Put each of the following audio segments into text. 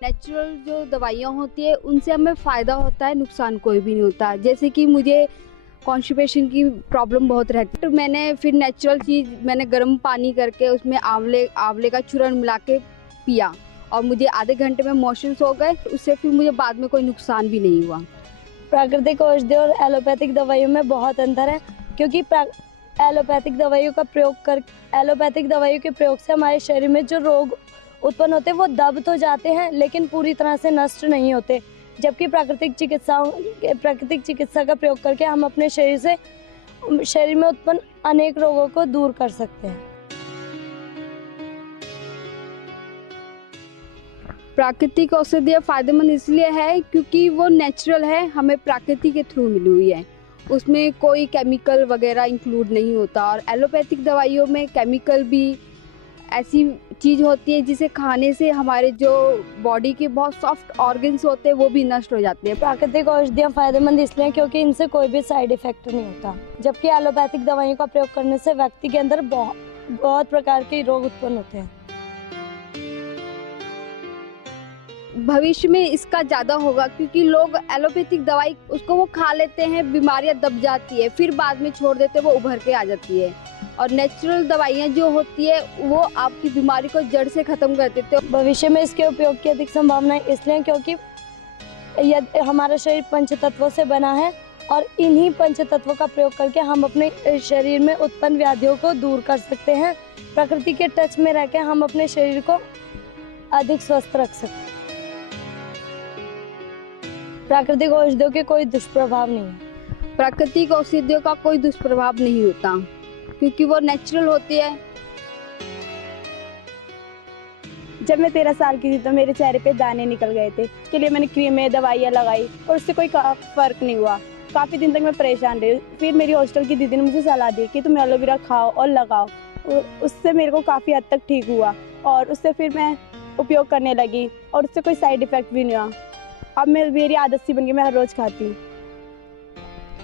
Natural जो दवाइयाँ होती है उनसे हमें फ़ायदा होता है, नुकसान कोई भी नहीं होता। जैसे कि मुझे कॉन्स्टिपेशन की प्रॉब्लम बहुत रहती है, तो मैंने फिर नेचुरल चीज़ मैंने गर्म पानी करके उसमें आंवले आंवले का चूर्ण मिला के पिया और मुझे आधे घंटे में मोशंस हो गए। उससे फिर मुझे बाद में कोई नुकसान भी नहीं हुआ। प्राकृतिक औषधि और एलोपैथिक दवाइयों में बहुत अंतर है, क्योंकि एलोपैथिक दवाइयों के प्रयोग से हमारे शरीर में जो रोग उत्पन्न होते हैं वो दब तो जाते हैं, लेकिन पूरी तरह से नष्ट नहीं होते। जबकि प्राकृतिक चिकित्सा का प्रयोग करके हम अपने शरीर में उत्पन्न अनेक रोगों को दूर कर सकते हैं। प्राकृतिक औषधियाँ फ़ायदेमंद इसलिए है क्योंकि वो नेचुरल है, हमें प्रकृति के थ्रू मिली हुई है, उसमें कोई केमिकल वगैरह इंक्लूड नहीं होता। और एलोपैथिक दवाइयों में केमिकल भी ऐसी चीज़ होती है जिसे खाने से हमारे जो बॉडी के बहुत सॉफ्ट ऑर्गन्स होते हैं वो भी नष्ट हो जाते हैं। प्राकृतिक औषधियाँ फायदेमंद इसलिए हैं क्योंकि इनसे कोई भी साइड इफेक्ट नहीं होता, जबकि एलोपैथिक दवाइयों का प्रयोग करने से व्यक्ति के अंदर बहुत प्रकार के रोग उत्पन्न होते हैं। भविष्य में इसका ज़्यादा होगा क्योंकि लोग एलोपैथिक दवाई उसको वो खा लेते हैं, बीमारियां दब जाती है, फिर बाद में छोड़ देते हैं, वो उभर के आ जाती है। और नेचुरल दवाइयाँ जो होती है वो आपकी बीमारी को जड़ से ख़त्म कर देते हैं। भविष्य में इसके उपयोग की अधिक संभावनाएं इसलिए क्योंकि हमारा शरीर पंच तत्वों से बना है और इन्हीं पंच तत्वों का प्रयोग करके हम अपने शरीर में उत्पन्न व्याधियों को दूर कर सकते हैं। प्रकृति के टच में रहकर हम अपने शरीर को अधिक स्वस्थ रख सकते हैं। प्राकृतिक औषधियों के कोई दुष्प्रभाव नहीं है। प्राकृतिक औषधियों का कोई दुष्प्रभाव नहीं होता क्योंकि वो नेचुरल होती है। जब मैं 13 साल की थी तो मेरे चेहरे पे दाने निकल गए थे। इसके लिए मैंने क्रीमें दवाइयाँ लगाई और उससे कोई फ़र्क नहीं हुआ। काफ़ी दिन तक मैं परेशान रही। फिर मेरी हॉस्टल की दीदी ने मुझे सलाह दी कि तुम एलोवेरा खाओ और लगाओ। उससे मेरे को काफ़ी हद तक ठीक हुआ और उससे फिर मैं उपयोग करने लगी और उससे कोई साइड इफ़ेक्ट भी नहीं हुआ। अब मेरी आदत सी बन गई, मैं हर रोज़ खाती हूँ।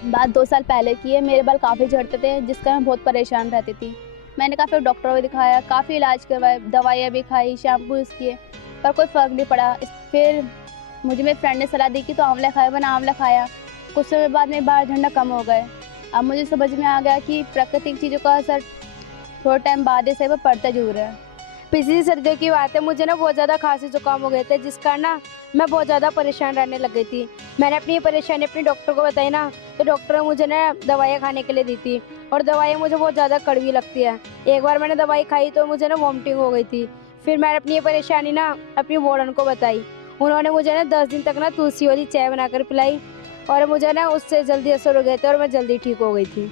बात 2 साल पहले की है। मेरे बाल काफ़ी झड़ते थे जिसका मैं बहुत परेशान रहती थी। मैंने काफ़ी डॉक्टरों को दिखाया, काफ़ी इलाज करवाए, दवाइयाँ भी खाई, शैम्पू यूज़ किए, पर कोई फ़र्क नहीं पड़ा। फिर मुझे मेरे फ्रेंड ने सलाह दी कि तो आंवला खाया। मैंने आंवला खाया, कुछ समय बाद मेरे बाल झड़ना कम हो गए। अब मुझे समझ में आ गया कि प्राकृतिक चीज़ों का असर थोड़ा टाइम बाद से वो पड़ता जरूर है। पिछली सर्दियों की बात है, मुझे ना बहुत ज़्यादा खांसी जुकाम हो गए थे, जिस कारण ना मैं बहुत ज़्यादा परेशान रहने लग गई थी। मैंने अपनी ये परेशानी अपने डॉक्टर को बताई ना, तो डॉक्टर ने मुझे ना दवाइयाँ खाने के लिए दी थी और दवाइयाँ मुझे बहुत ज़्यादा कड़वी लगती है। एक बार मैंने दवाई खाई तो मुझे ना वॉमिटिंग हो गई थी। फिर मैंने अपनी ये परेशानी ना अपनी वार्डन को बताई। उन्होंने मुझे ना 10 दिन तक ना तुलसी वाली चाय बनाकर पिलाई और मुझे ना उससे जल्दी असर हो गए थे और मैं जल्दी ठीक हो गई थी।